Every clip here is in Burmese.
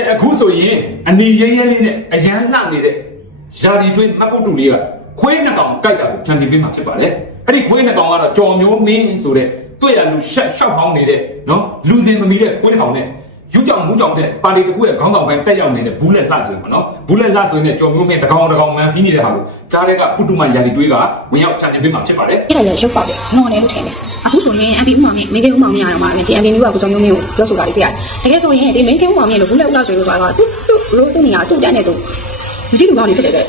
ကဲအခုဆိုရင်အနီရဲရဲလေးနဲ့အရန်လှနေတဲ့ယာဒီတွင်းမပုတ်တူလေးကခွေးနှစ်ကောင်ကြိုက်တာကိုဖြန်ပြပေးမှာဖြစ်ပါတယ်အဲ့ဒီခွေးနှစ်ကောင်ကတော့ကြော်မျိုးမင်းဆိုတဲ့တွေ့ရလူရှက်ရှောက်ဟောင်းနေတဲ့နော်လူစင်မမီတဲ့ခွေးတစ်ကောင်နဲ့ ယူကြောင်မူကြောင်တဲ့ပါတီတစ်ခုရဲ့ခေါင်းဆောင်ပိုင်းတက်ရောက်နေတဲ့ဘူးလက်လှဆိုရင်ပေါ့နော်ဘူးလက်လှဆိုရင်ကြော်မျိုးမင်းတကောင်တကောင်မှန်ပြီးနေတဲ့ဟာကိုကြားတဲ့ကပုတုမယာဒီတွင်းကဝင်ရောက်ဖြန်ပြပေးမှာဖြစ်ပါတယ်အဲ့ဒါလည်းရုပ်ပေါက်တယ်ငေါ်နေလို့ထင်တယ်အခုဆိုရင်အန်တီဦးမောင်နဲ့မင်းကဦးမောင်နဲ့ရတော့မှဒီအန်တီမျိုးကကိုကြောင့်မျိုးမျိုးကိုပြောဆိုတာလေးပြရတယ်တကယ်ဆိုရင်ဒီမင်းကဦးမောင်နဲ့လို့ဘူးလက်ဦးလောက်ဆိုလို့ဆိုတာကသူ့သူ့ရိုးသူ့နေရာသူ့တန်းနဲ့သူလူကြီးလူကောင်းနေဖြစ်တယ်တဲ့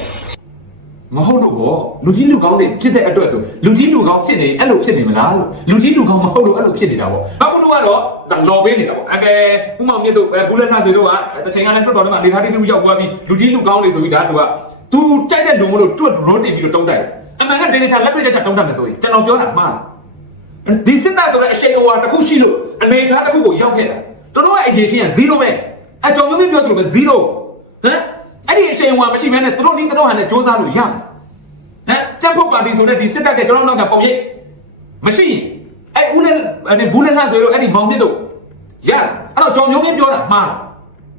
မဟုတ်လို့ဗောလူကြီးလူကောင်းတွေဖြစ်တဲ့အတွက်ဆိုလူကြီးလူကောင်းဖြစ်နေအဲ့လိုဖြစ်နေမလားလို့လူကြီးလူကောင်းမဟုတ်လို့အဲ့လိုဖြစ်နေတာဗောမဟုတ်လို့ကတော့ဒါလော်ပေးနေတာဗောအကဲဥမောင်မြင့်တို့အဲဘူးလက်လှဆိုတို့ကတစ်ချိန်ကလည်းထွက်တော်ထဲမှာလေထားတိတိရောက်သွားပြီးလူကြီးလူကောင်းတွေဆိုပြီးဒါတူက तू ကြိုက်တဲ့လူမလို့တွတ်ရိုးတင်ပြီးတော့တုံးတိုက်အမှန်ကတင်းနေချာလက်ပြချက်ချတုံးတတ်မယ်ဆိုရင်ကျွန်တော်ပြောတာမှားဒီစစ်တပ်ဆိုတဲ့အရှိန်အဝါတစ်ခုရှိလို့အနေထားတစ်ခုကိုရောက်ခဲ့တာတို့တို့ရဲ့အရေးချင်းက0ပဲအကြောင်းမျိုးမျိုးပြောသလိုပဲ0ဟမ် အဲ့ဒီအရှိန်အဝါမရှိမဲနဲ့တို့နီးတို့ဟန်နဲ့စ조사လို့ရမယ်ဟမ်စက်ဖို့ပါတီဆိုတဲ့ဒီစစ်တပ်ကကျွန်တော်တို့နောက်ကပုံရိပ်မရှိရင်အဲ့ဦးနဲ့အဲ့ဘူးနဲ့ငါဆိုတော့အဲ့ဒီမောင်တစ်တို့ရအဲ့တော့ကြော်မျိုးမင်းပြောတာမှား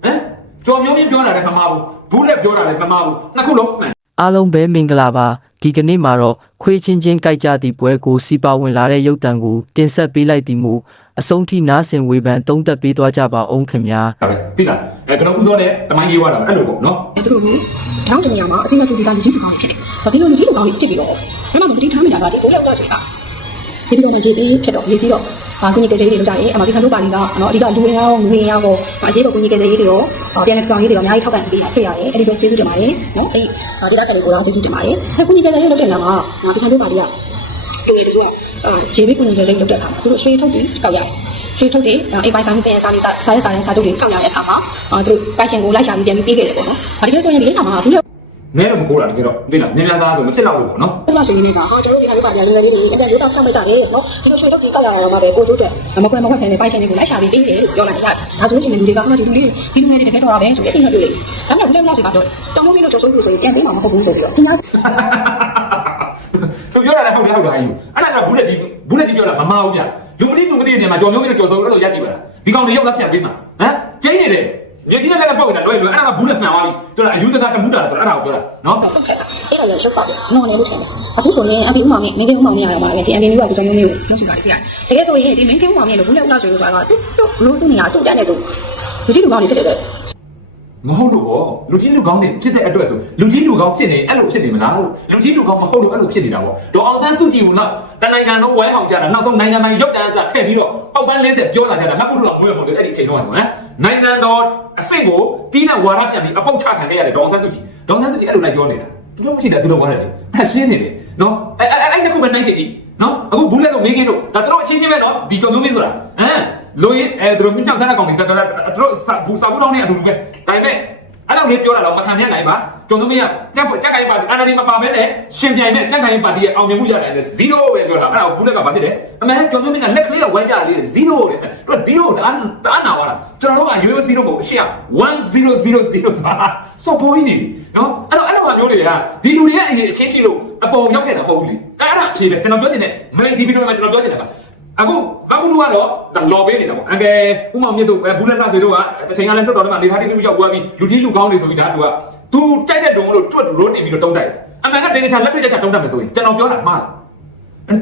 ဟမ်ကြော်မျိုးမင်းပြောတာလည်းမမှားဘူးဘူးနဲ့ပြောတာလည်းမမှားဘူးနှစ်ခုလုံးမှန်အားလုံးပဲမင်္ဂလာပါဒီကနေ့မှာတော့ခွေးချင်းချင်းကြိုက်ကြသည့်ပွဲကိုစီပါဝင်လာတဲ့ရုပ်တံကိုတင်ဆက်ပေးလိုက်သည်မူ အဆုံးထိနားဆင်ဝေဖန်သုံးသပ်ပေးသွားကြပါအောင်ခင်ဗျာဒါပဲသိလားအဲကျွန်တော်ဦးစောနဲ့တမိုင်းရေးသွားတာပဲအဲ့လိုပေါ့နော်အဲ့သူတို့ကတောင်းတနေရမှာအသိမဲ့သူဒီကလူကြီးလူကောင်းနေဖြစ်တယ်။ဘာဒီလိုလူကြီးလူကောင်းကြီးဖြစ်ပြီးတော့ဘယ်မှမတိထားမိတာကဒီကိုလက်ဦးလောက်ဆိုတာဒီလိုမှရေးသေးဖြစ်တော့ရေးပြီးတော့အာကုညီကလေးတွေလုပ်ကြတယ်အမဒီခံတို့ပါလီကတော့အဓိကလူဝင်အောင်လူဝင်အောင်ကိုအရေးပေါ်ကုညီကလေးတွေကိုပြန်နေကောင်လေးတွေအများကြီးထောက်ပံ့ပေးဖြစ်ရတယ်အဲ့ဒီတော့ကျေးဇူးတင်ပါတယ်နော်အဲ့ဒီဒေတာကလေးကိုတော့ကျေးဇူးတင်ပါတယ်အဲ့ကုညီကလေးလုပ်တဲ့နေရာမှာဒီခံတို့ပါလီကလူငယ်တွေက အာဂျေဘီကုညီကလေးလုပ်တဲ့အခါမှာသူတို့ရွှေထုတ်ပြီးကောက်ရတယ်ရွှေထုတ်တွေအိမ်ပိုင်ဆိုင်မှုပြန်စားနေစားစားရစားရစားတို့တွေကောက်ရတဲ့အခါမှာသူတို့ပိုင်ရှင်ကိုလိုက်ရှာပြီးပြန်ပြီးပေးခဲ့တယ်ပေါ့နော်ဒါတကယ်ဆိုရင်ဒီကိစ္စမှာဘူးလို့နဲတော့မကိုးတာတကယ်တော့သိလားမြန်မြန်သားဆိုမဖြစ်တော့ဘူးပေါ့နော်အဲ့လိုဆိုရင်လည်းဟာကျွန်တော်ဒီခါလေးပါပြန်လူငယ်လေးတွေအပြန်ရိုးတောက်ဆောင်မဲ့ကြတယ်နော်ဒီလိုရွှေထုတ်ကြီးကောက်ရတာတော့မှပဲကိုကျိုးတဲ့မကွယ်မကွက်ခင်နဲ့ပိုင်ရှင်တွေကိုလိုက်ရှာပြီးပေးတယ်လို့ပြောလိုက်ရတယ်ဒါဆိုလို့ရှိရင်လူတွေကမှဒီလူလေးဒီလူငယ်တွေတကယ်တော့ပဲဆိုပြီးအသိနဲ့တွေ့တယ်ဒါပေမဲ့လူငယ်တွေကတော့တောင်းလို့မလို့ကြော်စိုးလို့ဆိုရင်ပြန်ပေးမှာမဟုတ်ဘူးဆိုပြီးတော့ခင်ဗျားသူ ပြောတာလည်းဟုတ်တယ်ဟုတ်တယ်အယူအဲ့ဒါကဘူးလက်ကြီးဘူးလက်ကြီးပြောတာမမှားဘူးဗျလူမတိသူမတိတဲ့နေရာမှာကြော်မျိုးမင်းတို့ကြော်စိုးအဲ့လိုရကြည့်ပါလားဒီကောင်တွေရောက်လာပြန်ပေးမှာဟမ်ကျင်းနေတယ်မြေကြီးနဲ့လည်းပေါက်နေတာလွယ်လွယ်အဲ့ဒါကဘူးလက်မှန်သွားပြီပြောတာအယူစကားတမှုတာဆိုအဲ့ဒါကိုပြောတာနော်ဟုတ်ကဲ့အဲ့ဒါလည်းရုပ်ပေါက်တယ်နော်နေလို့ထင်တယ်အခုဆိုရင်အဖေဦးမောင်နဲ့မင်းကဦးမောင်နဲ့ရတော့မှလည်းဒီအန်ဒီမျိုးကကြော်မျိုးမျိုးကိုလုံးချတာပြရတယ်တကယ်ဆိုရင်ဒီမင်းကဦးမောင်နဲ့လို့ဘူးလက်ဦးလောက်ဆိုလို့ဆိုတာကသူ့သူ့ရိုးသူ့နေရာသူ့တန်းနဲ့သူလူကြီးလူကောင်းနေဖြစ်တယ်တဲ့ မဟုတ်လို့ဗောလူကြီးလူကောင်းတွေဖြစ်တဲ့အတွက်ဆိုလူကြီးလူကောင်းဖြစ်နေအဲ့လိုဖြစ်နေမလားလို့လူကြီးလူကောင်းမဟုတ်လို့အဲ့လိုဖြစ်နေတာဗောဒေါ်အောင်ဆန်းစုကြည်ကနောက်တနိုင်ငံလုံးဝဲဟောင်ကြတာနောက်ဆုံးနိုင်ငံပိုင်းရုပ်တန်းစားထည့်ပြီးတော့အောက်ပန်း40ပြောလာကြတာမဟုတ်လို့မွေးမဟုတ်လို့အဲ့ဒီအချိန်တော့ဆိုဟမ်နိုင်ငံတော်အဆင့်ကိုတီးနဲ့ဝါရပြန်ပြီးအပုတ်ချခံခဲ့ရတယ်ဒေါ်အောင်ဆန်းစုကြည်ဒေါ်အောင်ဆန်းစုကြည်အဲ့လိုလိုက်ပြောနေတာသူတို့မရှိတာသူတို့ဝါရတယ်အရှင်းနေတယ်နော်အဲ့အဲ့အဲ့နှစ်ခုပဲနိုင်ရှိကြည့်နော်အခုဘူးလက်တို့မင်းကင်းတို့ဒါတို့အချင်းချင်းပဲနော်ဒီကြော်မျိုးမင်းဆိုတာဟမ် လို့ရင်အဲတို့မြှောက်ဆန်းတဲ့ကောင်တွေတော်တော်တို့ဘူးစာဘူးတောင်းနေအတူတူပဲဒါပေမဲ့အဲ့လိုလေးပြောတာတော့မခံပြနိုင်ပါကျွန်တော်တို့မရတက်ဖို့တက်ကိုင်းပါအာဏာဒီမပါဘဲနဲ့ရှင်ပြိုင်မဲ့တက်ကိုင်းပါတီရဲ့အောင်မြင်မှုရတယ်လေ0ပဲပြောတာအဲ့ဒါဘူးလက်ကဘာဖြစ်လဲအမှန်ကျွန်တော်တို့ကလက်ကလေးကဝိုင်းကြလေး0တဲ့သူက0တန်းတန်းနာသွားတာကျွန်တော်တို့ကရိုးရိုး0ပေါ့အရှိက1000ဆိုတာစောပေါ်ကြီးနေနော်အဲ့တော့အဲ့လိုဟာမျိုးတွေကဒီလူတွေရဲ့အရေးအချင်းရှိလို့အပေါ်ရောက်ခဲ့တာမဟုတ်ဘူးလေအဲ့ဒါအခြေပဲကျွန်တော်ပြောတင်တဲ့ main TV တော့ကျွန်တော်ပြောတင်တာကအခု ဘာဘူးလူကတော့လော်ပေးနေတာပေါ့အကယ်ဥမောင်မြင့်တို့ဘူးလက်သားတွေတို့ကတစ်ချိန်ကလည်းလွတ်တော်ထဲမှာနေထားတိတိရောက်သွားပြီးလူကြီးလူကောင်းတွေဆိုပြီးဒါတူက तू ကြိုက်တဲ့လုံလို့တွတ်ရိုးနေပြီးတော့တုံးတိုက်အမှန်ကတင်းချာလက်ပြချက်ချတုံးတတ်မယ်ဆိုရင်ကျွန်တော်ပြောတာမှား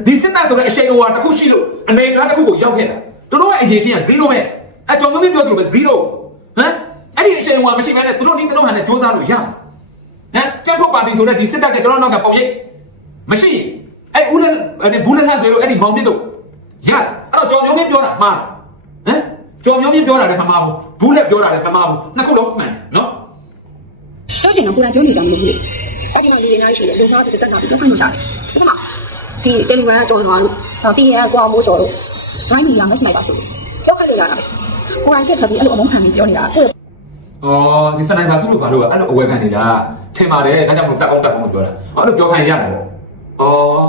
ဒီစစ်တပ်ဆိုတဲ့အရှိန်အဝါတစ်ခုရှိလို့အနေထားတစ်ခုကိုရောက်ခဲ့တာတို့တို့ရဲ့အရေးချင်းက0ပဲအကြောင်းမျိုးပြောသလိုပဲ0ဟမ်အဲ့ဒီအရှိန်အဝါမရှိမဲနဲ့တို့နီးတို့ဟန်နဲ့စ조사လို့ရမှာဟမ်စက်ဖို့ပါတီဆိုတဲ့ဒီစစ်တပ်ကကျွန်တော်နောက်ကပုံရိပ်မရှိအဲ့ဦးလည်းဘူးလည်းဆိုလို့အဲ့ဒီမောင်မြင့်တို့ ရအဲ့တော့ကြောင်မျိုးမင်းပြောတာမှားဟမ်ကြောင်မျိုးမင်းပြောတာလည်းမမှားဘူးဘူးလည်းပြောတာလည်းမမှားဘူးနှစ်ခုလုံးမှန်နော်တော့ကျင်တော့ကိုယ်တိုင်ပြောနေကြမလို့ဘူးလေအဲ့ဒီမှာလူတွေအများကြီးရှိတယ်လူသားတွေစက်လာပြီးတော့ခိုင်းနေကြတယ်ဒီမှာဒီ Telegram ကကြော်သွားလို့တော့စီးရဲကွာမိုးကျော်လို့ဇိုင်းမီလာမစနိုက်ပါဆိုပြောခိုင်းလို့ရတာပဲကိုယ်တိုင်ဆက်ထပ်ပြီးအဲ့လိုအမုန်းခံပြီးပြောနေတာကိုယ်။အော်ဒီစနိုက်ပါစုလို့ဘာလို့အဲ့လိုအဝယ်ခံနေတာထင်ပါတယ်ဒါကြောင့်မလို့တက်အောင်တက်အောင်ပြောတာ။အဲ့လိုပြောခိုင်းရတယ်ပေါ့။အော်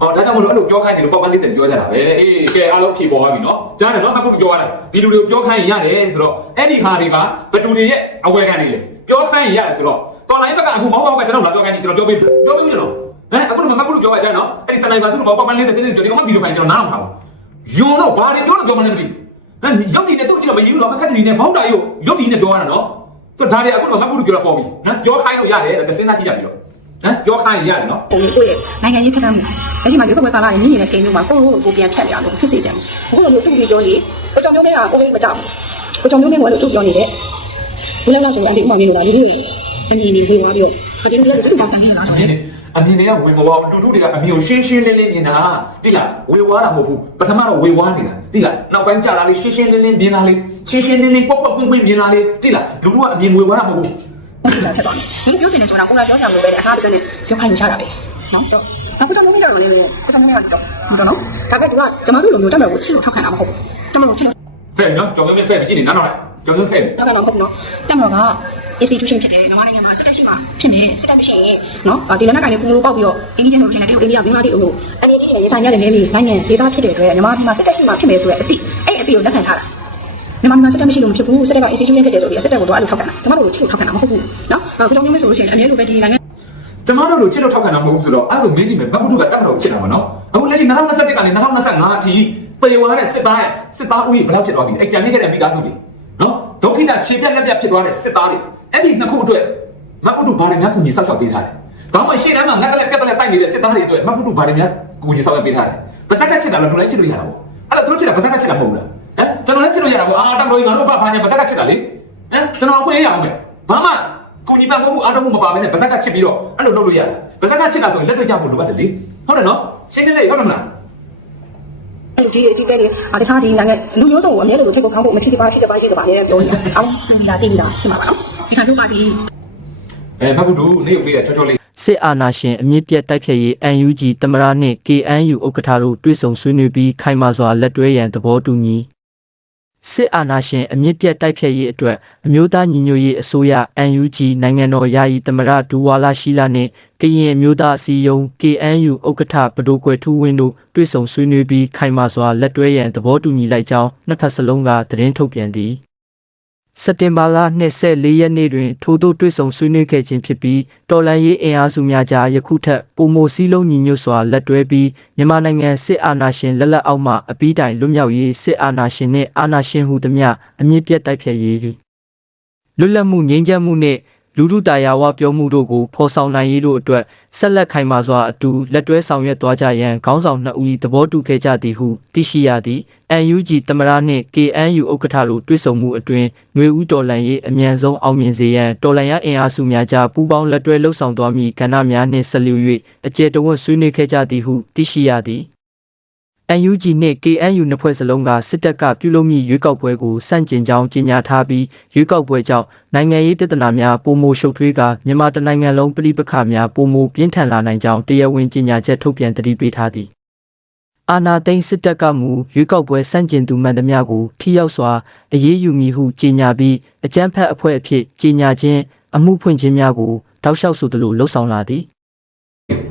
အော်ဒါကြောင့်မလို့အဲ့လိုပြောခိုင်းတယ်လို့ပေါ့ပန်းလေးတယ်ပြောကြတာပဲ။အေးကဲအားလုံးဖြေပေါ်သွားပြီနော်။ကြားတယ်နော်အခုပြောရတာဒီလူတွေကိုပြောခိုင်းရတယ်ဆိုတော့အဲ့ဒီဟာတွေကဘသူတွေရဲ့အဝယ်ခံနေလေပြောခိုင်းရတယ်ဆိုတော့တော်လိုင်းဘက်ကအခုမောင်းမောင်းကကျွန်တော်လာပြောခိုင်းနေကျွန်တော်ပြောပေးပြောပေးဦးကျွန်တော်။ဟမ်အခုတော့မမကူပြောပါကြနော်။အဲ့ဒီစနိုက်ပါစုလို့ပေါ့ပန်းလေးတယ်တင်းတယ်ကျွန်တော်မဗီဒီယိုဖိုင်ကျွန်တော်နားမထားဘူး။ယွန်းတော့ဘာတွေပြောလို့ပြောမှလည်းမသိဘူး။ဟမ်ရုပ်တည်နဲ့သူ့ကြည့်တော့မရဘူးတော့မခက်တည်နဲ့ဘောက်တာကြီးကိုရုပ်တည်နဲ့ပြောရတာနော်ဆိုတော့ဒါတွေအခုတော့မပုတ်ပြောတော့ပေါ်ပြီနော်ပြောခိုင်းလို့ရတယ်တဲ့စဉ်းစားကြည့်ရပြီတော့ ဟမ်ပြောခိုင်းရတယ်နော်ကိုကိုရဲ့နိုင်ငံရေးခက်ခဲမှုလက်ရှိမှာရုပ်ကဝဲကာလာနဲ့မြင့်နေတဲ့ချိန်မျိုးမှာကိုကိုကိုပြန်ဖြတ်ရအောင်ဖြစ်စေချင်အခုလိုမျိုးသူ့ပြီးပြောနေကိုကြောင်မျိုးနဲ့ကကိုလေးမကြောက်ကိုကြောင်မျိုးနဲ့ကလည်းသူ့ပြောနေတယ်ဒီလောက်လောက်ဆိုရင်အဒီဥမာမျိုးလာဒီလိုအမြင်ကြီးပြောပြီးတော့ဒီလိုလည်းသူ့ကောင်းဆန်နေတာတော့အမြင်အမြင်တွေကဝင်မသွားဘူးလူထုတွေကအမြင်ကိုရှင်းရှင်းလင်းလင်းမြင်တာတိလားဝေဝါတာမဟုတ်ဘူးပထမတော့ဝေဝါနေတာတိလားနောက်ပိုင်းကြာလာလေးရှင်းရှင်းလင်းလင်းမြင်လာလေးရှင်းရှင်းလင်းလင်းပေါက်ပေါက်ပွင့်ပွင့်မြင်လာလေးတိလားလူထုကအမြင်ဝေဝါတာမဟုတ်ဘူး ဟုတ်တယ်ဖြစ်သွားတယ်ဒီလိုပြောချင်တယ်ဆိုတာကိုကပြောချင်လို့ပဲအခါတစ်စက်နဲ့ပြောခိုင်းနေကြတာပဲနော်ဆိုအခုတော့လုံးဝကြတော့မနေဘူးအခုတော့လုံးဝရတော့ဟုတ်တော့နော်ဒါပေမဲ့ तू ကကျမတို့လိုမျိုးတက်မယ်ကိုချစ်လို့ထောက်ခံတာမဟုတ်ဘူးတက်မယ်ကိုချစ်လို့ဖဲ့နော်ကြောင်မင်းဖဲ့ကြည့်နေနောက်နောက်လိုက်ကြောင်မင်းဖဲ့တော့ကတော့ဟုတ်နော်တက်မတော်က institution ဖြစ်တယ်မြန်မာနိုင်ငံမှာစတက်ရှိမှဖြစ်နေစတက်မရှိရင်နော်ဒီလက်နက်ကိုင်တွေပုံလို့ပေါက်ပြီးတော့အင်းကြီးချင်းတို့ဖြစ်နေတယ်အိန္ဒိယဘင်္ဂလားဒေ့ရှ်တို့အနေကြီးတွေရေဆိုင်ရတဲ့နေမျိုးနိုင်ငံဒေသဖြစ်တဲ့အတွက်မြန်မာပြည်မှာစတက်ရှိမှဖြစ်မယ်ဆိုတဲ့အတိအဲ့အတိကိုလက်ခံထားတာ မြန်မာပြည်မှာစတက်မရှိလို့မဖြစ်ဘူးစတက်က institution ဖြစ်တယ်ဆိုပြီးစတက်ကိုတော့အဲ့လိုထောက်ခံတာကျမတို့ကိုချစ်လို့ထောက်ခံတာမဟုတ်ဘူးနော်အခုတော့မျိုးမျိုးဆိုလို့ရှိရင်အများလိုပဲဒီနိုင်ငံကျမတို့လိုချစ်လို့ထောက်ခံတာမဟုတ်ဘူးဆိုတော့အဲ့ဒါဆိုမင်းကြီးမယ်ဘတ်ပုတုကတတ်မတော်ချစ်တာပါနော်အခုလက်ရှိ2021ကနေ2025အထိပေဝါတဲ့စစ်သားရဲ့စစ်သားဦးရေဘယ်လောက်ဖြစ်သွားပြီအဲ့ကြံနေခဲ့တဲ့မိသားစုတွေနော်ဒုက္ခိတရှေပြက်လက်ပြက်ဖြစ်သွားတဲ့စစ်သားတွေအဲ့ဒီနှစ်ခုအတွက်မတ်ပုတုဘာတွေများကူညီဆောက်ရှောက်ပေးထားတယ်။ဒါမှမဟုတ်ရှေ့တန်းမှာငတ်တလက်ပြက်တလက်တိုက်နေတဲ့စစ်သားတွေအတွက်မတ်ပုတုဘာတွေများကူညီဆောက်ရှောက်ပေးထားတယ်။ပါဇက်ကချစ်တာလည်းလူတိုင်းချစ်လို့ရတာပေါ့။အဲ့တော့သူတို့ချစ်တာပါဇက်ကချစ်တာမဟုတ်ဘူးလား။ ဟမ်ကျွန်တော်လည်းချစ်လို့ရတာပေါ့။အာတံတော်ကြီးငါတို့ဘာဘာညာပါဇက်ကချစ်တာလေ။ဟမ်ကျွန်တော်ခွင့်ရအောင်မယ်။ဘာမှကိုကြီးပန်ဖို့အားလုံးမပါဘဲနဲ့ပါဇက်ကချစ်ပြီးတော့အဲ့လိုလုပ်လို့ရတယ်။ပါဇက်ကချစ်တာဆိုရင်လက်တွေ့ကြဖို့လိုအပ်တယ်လေ။ဟုတ်တယ်နော်။ရှင်းရှင်းလေးဟုတ်တယ်မလား။အဲ့လိုကြီးအကြီးပဲလေအားတခြားဒီနိုင်ငံလူမျိုးစုံကိုအများလိုထိပ်ကိုခေါင်းဖို့မထိတပါရှိတပါရှိတပါနဲ့ပြောနေတာအောင်းဒီလာတင်တာဖြစ်မှာပါနော်ဒီခါတို့ပါဒီအဲမတ်ပုတုနေုပ်လေးကချောချောလေးစစ်အာဏာရှင်အမြင့်ပြတ်တိုက်ဖြတ်ရေး UNG တမရနှင့် KNU ဥက္ကဋ္ဌတို့တွေ့ဆုံဆွေးနွေးပြီးခိုင်မာစွာလက်တွဲရန်သဘောတူညီ စစ်အာဏာရှင်အမြင့်ပြတ်တိုက်ဖြတ်ရေးအတွက်အမျိုးသားညီညွတ်ရေးအစိုးရ UNG နိုင်ငံတော်ယာယီတမရဒူဝါလာရှိလာနှင့်ကရင်အမျိုးသားအစည်းအရုံး KNU ဥက္ကဋ္ဌပဒိုကွယ်ထူးဝင်းတို့တွေ့ဆုံဆွေးနွေးပြီးခိုင်မာစွာလက်တွဲရန်သဘောတူညီလိုက်ကြောင်းနှစ်ဖက်စလုံးကသတင်းထုတ်ပြန်သည် စက်တင်ဘာလ24ရက်နေ့တွင်ထိုသို့တွေ့ဆုံဆွေးနွေးခဲ့ခြင်းဖြစ်ပြီးတော်လန်ရေးအင်အားစုများကြားယခုထက်ပုံမိုစည်းလုံးညီညွတ်စွာလက်တွဲပြီးမြန်မာနိုင်ငံစစ်အာဏာရှင်လက်လက်အောက်မှအပြီးတိုင်လွတ်မြောက်ရေးစစ်အာဏာရှင်နှင့်အာဏာရှင်ဟုသမျှအမြင့်ပြတ်တိုက်ဖျက်ရေးလွတ်လပ်မှုငြိမ်းချမ်းမှုနှင့် လူထုတာယာဝပြောမှုတို့ကိုဖော်ဆောင်နိုင်ရေးတို့အတွက်ဆက်လက်ခိုင်မာစွာအတူလက်တွဲဆောင်ရွက်သွားကြရန်ခေါင်းဆောင်နှစ်ဦး၏သဘောတူခဲ့ကြသည်ဟုသိရှိရသည် NUG တမရနှင့် KNU ဥက္ကဋ္ဌတို့တွေ့ဆုံမှုအတွင်းငွေဦးတော်လှန်ရေးအမြန်ဆုံးအောင်မြင်စေရန်တော်လှန်ရေးအင်အားစုများကြားပူးပေါင်းလက်တွဲလှုပ်ဆောင်သွားမည့်ကဏ္ဍများနှင့်ဆက်လက်၍အကျေတဝတ်ဆွေးနွေးခဲ့ကြသည်ဟုသိရှိရသည် NUG နှင့် KNU နှစ်ဖွဲ့စလုံးကစစ်တပ်ကပြုလုပ်မည့်ရွေးကောက်ပွဲကိုစန့်ကျင်ကြောင်းကြေညာထားပြီးရွေးကောက်ပွဲကြောင့်နိုင်ငံရေးပြဿနာများပုံမိုရှုပ်ထွေးကမြန်မာတနိုင်ငံလုံးပြည်ပခါများပုံမိုပြင်းထန်လာနိုင်ကြောင်းတရားဝင်ကြေညာချက်ထုတ်ပြန်တည်ပြီးထားသည်အာနာသိန်းစစ်တပ်ကမူရွေးကောက်ပွဲစန့်ကျင်သူမှန်သမျှကိုထိရောက်စွာအရေးယူမည်ဟုကြေညာပြီးအကြမ်းဖက်အဖွဲ့အဖြစ်ကြေညာခြင်းအမှုဖွင့်ခြင်းများကိုတောက်လျှောက်ဆိုသလိုလှုံ့ဆော်လာသည်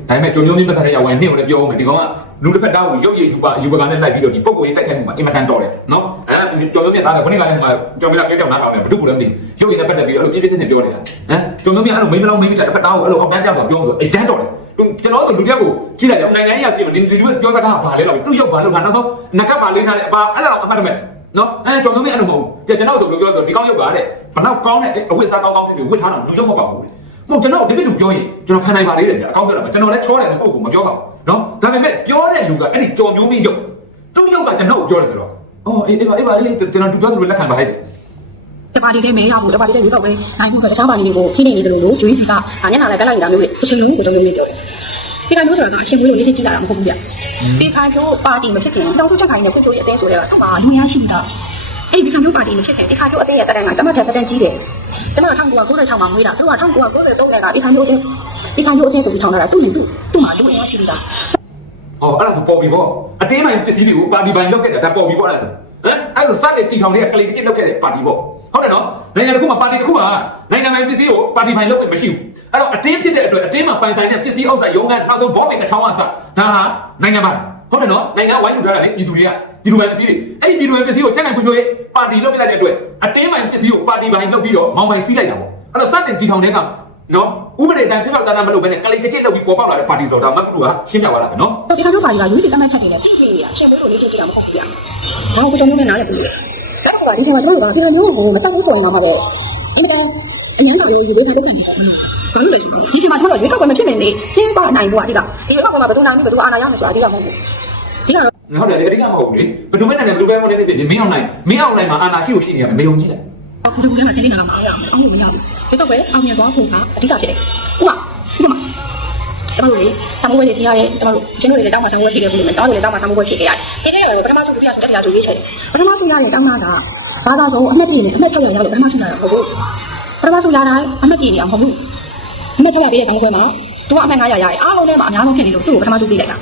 ဒါပေမဲ့ကြုံညုံမြင့်ပတ်သက်တဲ့ရောက်ဝင်နှင်းကိုလည်းပြောအောင်မယ်ဒီကောင်က လူတစ်ဖက်သားကိုရုပ်ရည်ယူပါယူပါကနေလိုက်ပြီးတော့ဒီပုံကိုရေးတိုက်ခိုက်မှုမှာအင်မတန်တော်တယ်နော်အဲကြုံညုံမြင့်သားကခုနကလည်းဟိုမှာကြုံမြင့်ကလေးတောင်နားထောင်တယ်ဘုဒ္ဓကိုလည်းမသိရုပ်ရည်နဲ့ပတ်သက်ပြီးအဲ့လိုပြည့်ပြည့်စုံစုံပြောနေတာဟမ်ကြုံညုံမြင့်အဲ့လိုမိမလောင်မိမချတစ်ဖက်သားကိုအဲ့လိုအောက်တန်းကြဆိုပြောဆိုအကျန်းတော်တယ်ကျွန်တော်ဆိုလူတယောက်ကိုကြည့်လိုက်တယ်နိုင်ငံရေးရရှိမှဒီဒီပြောစကားဘာလဲလို့သူရုပ်ဘာလို့ခါနောက်ဆုံးငကပ်ပါလေးထားတယ်အပါအဲ့ဒါတော့အမှတ်တမဲ့နော်အဲကြုံညုံမြင့်အဲ့လိုမဟုတ်ဘူးကျွန်တော်ဆိုလူပြောဆိုဒီကောင်းရုပ်ကတဲ့ဘလောက်ကောင်းတဲ့အဝတ်စားကောင်းကောင်းဖြစ်ပြီးဝတ်ထားတာလူရုပ်မပေါ့ဘူးမဟုတ်ကျွန်တော်ဒီလိုပြောရင်ကျွန်တော်ခံနိုင်ပါသေးတယ်ဗျာအကောင်းပြောတာပါကျွန်တော်လည်းချောတယ်ကိုကိုမပြောပါဘူးနော်ဒါပေမဲ့ပြော တဲ့လူကအဲ့ဒီကြော်မျိုးမင်းရုပ်သူ့ရုပ်ကကျွန်တော်ကိုပြောတယ်ဆိုတော့အော်အေးအေးပါအေးပါအေးကျွန်တော်သူပြောသလိုလက်ခံပါဟဲ့တပါတီလေးမဲရဖို့တပါတီလေးရွေးကောက်ပွဲနိုင်ဖို့တခြားပါတီတွေကိုဖိနေနေတယ်လို့လို့ဂျွေးစီကညနာလည်းတက်လိုက်နေတာမျိုးတွေအချိန်လုံးကိုကျွန်တော်မျိုးပြောတယ်ဒီကမျိုးဆိုတာကအချိန်မျိုးလေးချင်းကြည့်လာတာမဟုတ်ဘူးဗျဒီခါမျိုးပါတီမဖြစ်ခင်တောင်းထုတ်ချက်ခိုင်းနေဖွံ့ဖြိုးရေးအသေးဆိုတော့ဟာလူများရှိတာအဲ့ဒီခါမျိုးပါတီမဖြစ်ခင်ဒီခါမျိုးအသေးရတက်တဲ့ကကျွန်မတက်တက်ကြီးတယ်ကျွန်မ1996မှာမွေးတာသူက1993နဲ့ကဒီခါမျိုးအသေးဒီခါမျိုးအသေးဆိုပြီးထောင်လာတာသူ့လူသူ့မှာလူအင်အားရှိနေတာ အော်အဲ့ဒါဆိုပေါ်ပြီပေါ့အတင်းပိုင်းပစ္စည်းတွေကိုပါတီပိုင်းလောက်ခဲ့တာဒါပေါ်ပြီပေါ့အဲ့ဒါဆိုဟမ်အဲ့ဒါဆိုစတဲ့တီထောင်တွေကကလေးကစ်လောက်ခဲ့တဲ့ပါတီပေါ့ဟုတ်တယ်နော်နိုင်ငံတစ်ခုမှာပါတီတစ်ခုကနိုင်ငံပိုင်းပစ္စည်းကိုပါတီပိုင်းလောက်ခဲ့မရှိဘူးအဲ့တော့အတင်းဖြစ်တဲ့အတွက်အတင်းမှာပိုင်ဆိုင်တဲ့ပစ္စည်းဥစ္စာရုံးကနောက်ဆုံးဘောပင်အချောင်းအဆဒါဟာနိုင်ငံပိုင်းဟုတ်တယ်နော်နိုင်ငံဝိုင်းလူထားတာလေပြည်သူတွေကပြည်သူပိုင်းပစ္စည်းတွေအဲ့ဒီပြည်သူပိုင်းပစ္စည်းကိုချက်နိုင်ဖွံ့ဖြိုးရေးပါတီလောက်ပြလိုက်တဲ့အတွက်အတင်းပိုင်းပစ္စည်းကိုပါတီပိုင်းလောက်ပြီးတော့မောင်ပိုင်းစီးလိုက်တာပေါ့အဲ့တော့စတဲ့တီထောင်တွေက နော်ဥပဒေတိုင်းပြပြတန်းတန်းမလုပ်ဘဲနဲ့ကလေးကချစ်လောက်ပြီးပေါ်ပေါက်လာတဲ့ပါတီဆိုတာမတ်ဘူးကရှင်းပြသွားတာပဲနော်ဒီခါမျိုးပါတီကယူစီတမ်းမှတ်ချက်နေတယ်ဖိဖိရအချိန်မျိုးလိုလေးချင်းကြည့်တာမဟုတ်ဘူးဗျာဒါကိုကျွန်တော်တို့နဲ့နားလည်ဘူးအဲ့ဒါကဒီချိန်မှာကျွန်တော်တို့ကဒီလိုမျိုးကိုမစောက်ဘူးဆိုရင်တော့မှပဲအင်မတန်အញ្ញံတော်မျိုးယူပေးထားလို့ခံနေတယ်ဘာလို့လဲဆိုတော့ဒီချိန်မှာကျွန်တော်ရွေးကောက်ပွဲမဖြစ်နေနေကျင်းပနိုင်ဖို့အဓိကဒီရွေးကောက်ပွဲမှာဘယ်သူနိုင်ပြီဘယ်သူအာဏာရမယ်ဆိုတာအဓိကမဟုတ်ဘူးဒီကတော့ဟုတ်တယ်အဓိကမဟုတ်ဘူးလေဘယ်သူပဲနဲ့ဘယ်သူပဲမဟုတ်နေဖြစ်ဖြစ်မင်းအောင်နိုင်မင်းအောင်နိုင်မှာအာနာရှိကိုရှိနေရမယ်မယုံကြည်တယ် အခုဒီကူထဲမှာဆင်းနေတာမအားရအောင်အောင်းလို့မရဘူးရွေးကောက်ပွဲအောင်မြင်သွားဖို့ကအဓိကဖြစ်တယ်ဥပမာဥပမာကျွန်တော်တို့လေဆံမိုးဝဲတွေထင်ရတယ်ကျွန်တော်တို့ချင်းတို့တွေလည်းတောင်းမှဆံမိုးဝဲဖြစ်ခဲ့ဘူးလေကျွန်တော်တို့လည်းတောင်းမှဆံမိုးဝဲဖြစ်ခဲ့ရတယ်ဒီနေ့ကတော့ပထမဆုံးဒုတိယဆုံးတတိယဆုံးရွေးချယ်ပထမဆုံးရတဲ့တောင်းတာကဘာသာဆုံးအမှတ်ပြည့်နေအမှတ်600ရလို့ပထမဆုံးရတာမဟုတ်ဘူးပထမဆုံးရတိုင်းအမှတ်ပြည့်နေအောင်မဟုတ်ဘူးအမှတ်600ပြည့်တဲ့ဆံမိုးဝဲမှာသူကအမှတ်900ရတယ်အားလုံးထဲမှာအများဆုံးဖြစ်နေလို့သူ့ကိုပထမဆုံးပြည့်လိုက်တာ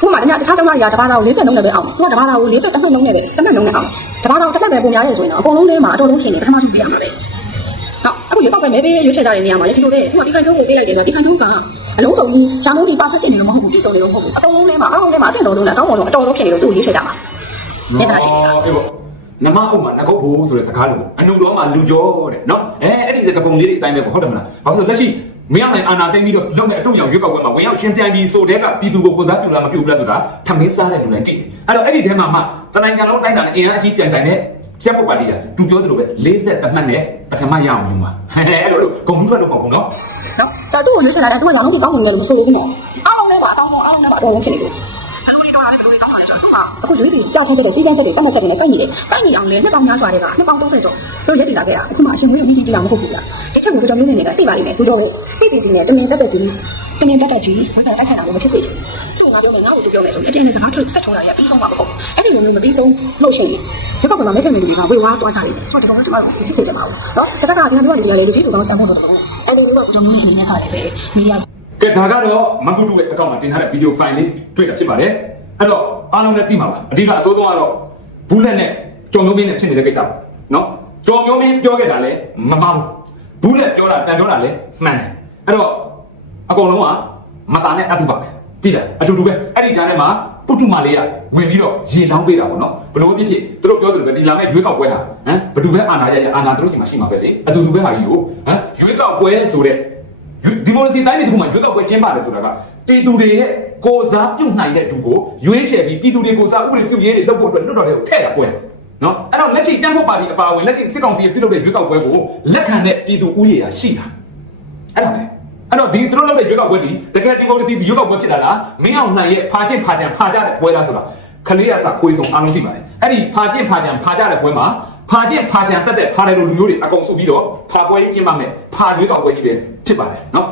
ခုမှတခြားကျောင်းသားတွေကတဘာသာကို40လုံးနဲ့ပဲအောင်သူကတဘာသာကို40တစ်မှတ်လုံးနဲ့ပဲတစ်မှတ်လုံးနဲ့အောင် တဘာသာကိုတစ်မှတ်ပဲပုံများရဲဆိုရင်တော့အကုန်လုံးထဲမှာအတော်လုံးဖြစ်နေပထမဆုံးပြည့်ရမှာပဲဟုတ်အခုရေကောက်ပဲမဲပေးရွေးချယ်ကြတဲ့နေရာမှာလေဒီလိုလေခုကဒီခိုင်ထုံးကိုပေးလိုက်တယ်ဆိုတော့ဒီခိုင်ထုံးကအလုံးစုံကြီးရှာမိုးဒီပါဖက်တင်နေလို့မဟုတ်ဘူးပြည့်စုံနေလို့မဟုတ်ဘူးအတုံးလုံးထဲမှာအလုံးထဲမှာအတင်တော်လုံးနဲ့အကောင်းပေါ်လုံးအတော်လုံးဖြစ်နေလို့သူ့ကိုရွေးချယ်ကြမှာမျက်နှာရှိနေတာအေးပေါ့နမအုပ်မှာငကုတ်ဘူးဆိုတဲ့စကားလိုအနုတော်မှာလူကြောတဲ့နော်အဲအဲ့ဒီစကားပုံလေးတွေအတိုင်းပဲပေါ့ဟုတ်တယ်မလားဘာလို့လဲလက်ရှိ မင်းအောင်နိုင်အာနာသိမ့်ပြီးတော့လုံတဲ့အတုံရောင်ရွေးကောက်ပွဲမှာဝင်ရောက်ရှင်းပြပြီးဆိုတဲ့ကပြည်သူကိုကိုစားပြုလားမပြုဘူးလားဆိုတာထမင်းစားတဲ့လူတိုင်းသိတယ်အဲ့တော့အဲ့ဒီထဲမှာမှတနိုင်ငံလုံးတိုင်းတာနဲ့အင်အားအကြီးပြိုင်ဆိုင်တဲ့ချက်ဖို့ပါတီကသူပြောသလိုပဲ40တမှတ်နဲ့ပထမရအောင်ယူမှာအဲ့လိုဂုံမှုထွက်တော့ပေါ့နော်နော်ဒါသူ့ကိုရွေးချယ်လာတယ်သူကရောင်းပြီးကောင်းနေတယ်လို့မဆိုဘူးနော်အားလုံးထဲမှာအကောင်းဆုံးအားလုံးထဲမှာအတော်လုံးဖြစ်နေလို့ဘယ် အခုရွေးစီကြောက်ချက်တဲ့စီးကန်းချက်တွေတတ်မှတ်ချက်တွေနဲ့ကိုက်ညီတယ်ကိုက်ညီအောင်လေနှစ်ပေါင်းများစွာတွေကနှစ်ပေါင်း30ကျော်တို့ရက်တည်လာခဲ့တာအခုမှအရှင်မွေးကိုကြီးကြီးလာမဟုတ်ဘူးလားတစ်ချက်ကိုကြောင်မျိုးနေနေတာသိပါလိမ့်မယ်ဘူးကြောပဲသိသိချင်းနဲ့တမင်တက်တက်ကြီးတမင်တက်တက်ကြီးဘယ်နဲ့တိုက်ခိုက်တာလို့မဖြစ်စေချင်ဘူးငါပြောမယ်ငါ့ကိုသူပြောမယ်ဆိုရင်အတင်းနဲ့စကားထွက်ဆက်ချုံလာရပြီးဆုံးမှာမဟုတ်ဘူးအဲ့ဒီလိုမျိုးမပြီးဆုံးလို့ရှိရင်ဒီကောက်ကမှမဲထက်နေလူတွေကဝေဝါးသွားကြတယ်ဆိုတော့ကျွန်တော်တို့ဖြစ်စေချင်ပါဘူးเนาะတပတ်ကဒီလိုမျိုးတွေကလည်းလူကြီးလူကောင်းဆံဖို့တော့တော့အဲ့ဒီလိုကကျွန်တော်တို့အနေနဲ့ခါတယ်ပဲမီဒီယာ ကဲဒါကတော့မကုတုရဲ့အကောင့်မှာတင်ထားတဲ့ဗီဒီယိုဖိုင်လေးတွေ့တာဖြစ်ပါတယ် အဲ့တော့အားလုံးလည်းသိမှာပါအဓိကအစိုးဆုံးကတော့ဘူးလက်နဲ့ကြော်မျိုးမင်းနဲ့ဖြစ်နေတဲ့ကိစ္စပါနော်ကြော်မျိုးမင်းပြောခဲ့တာလည်းမမှန်ဘူးဘူးလက်ပြောတာတန်ပြောတာလည်းမှန်တယ်အဲ့တော့အကုန်လုံးကမတာနဲ့အတူပါပဲသိလားအတူတူပဲအဲ့ဒီကြားထဲမှာပုထုမာလေးကဝင်ပြီးတော့ရေလောင်းပေးတာပေါ့နော်ဘလို့ဖြစ်ဖြစ်သူတို့ပြောသလိုပဲဒီလာမဲ့ရွေးကောက်ပွဲဟာဟမ်ဘယ်သူပဲအာဏာရရအာဏာသူတို့ရှိမှရှိမှာပဲလေအတူတူပဲဟာကြီးကိုဟမ်ရွေးကောက်ပွဲဆိုတဲ့ ဒီမိုကရေစီတိုင်းပြည်တစ်ခုမှာရွေးကောက်ပွဲကျင်းပတယ်ဆိုတာကပြည်သူတွေရဲ့ကိုယ်စားပြုတ်နိုင်တဲ့သူကိုရွေးချယ်ပြီးပြည်သူတွေကိုယ်စားဥပဒေပြုရေးတွေလုပ်ဖို့အတွက်လွှတ်တော်တွေကိုထည့်တာပွဲနော်အဲ့တော့လက်ရှိတန်းဖို့ပါတီအပါအဝင်လက်ရှိစစ်ကောင်စီရဲ့ပြုလုပ်တဲ့ရွေးကောက်ပွဲကိုလက်ခံတဲ့ပြည်သူဥယေဟာရှိတာအဲ့ဒါပဲအဲ့တော့ဒီသူတို့လုပ်တဲ့ရွေးကောက်ပွဲဒီတကယ်ဒီမိုကရေစီရွေးကောက်ပွဲဖြစ်လာလားမင်းအောင်နိုင်ရဲ့ဖာချင်းဖာချန်ဖာကြတဲ့ပွဲလားဆိုတာခလေးရစာကိုယ်ဆောင်အားလုံးသိပါတယ်အဲ့ဒီဖာချင်းဖာချန်ဖာကြတဲ့ပွဲမှာဖာချင်းဖာချန်တက်တဲ့ဖာတယ်လိုလူမျိုးတွေအကုန်စုပြီးတော့ဖာပွဲကြီးကျင်းပမယ်ဖာရွေးကောက်ပွဲကြီးပဲဖြစ်ပါတယ်နော်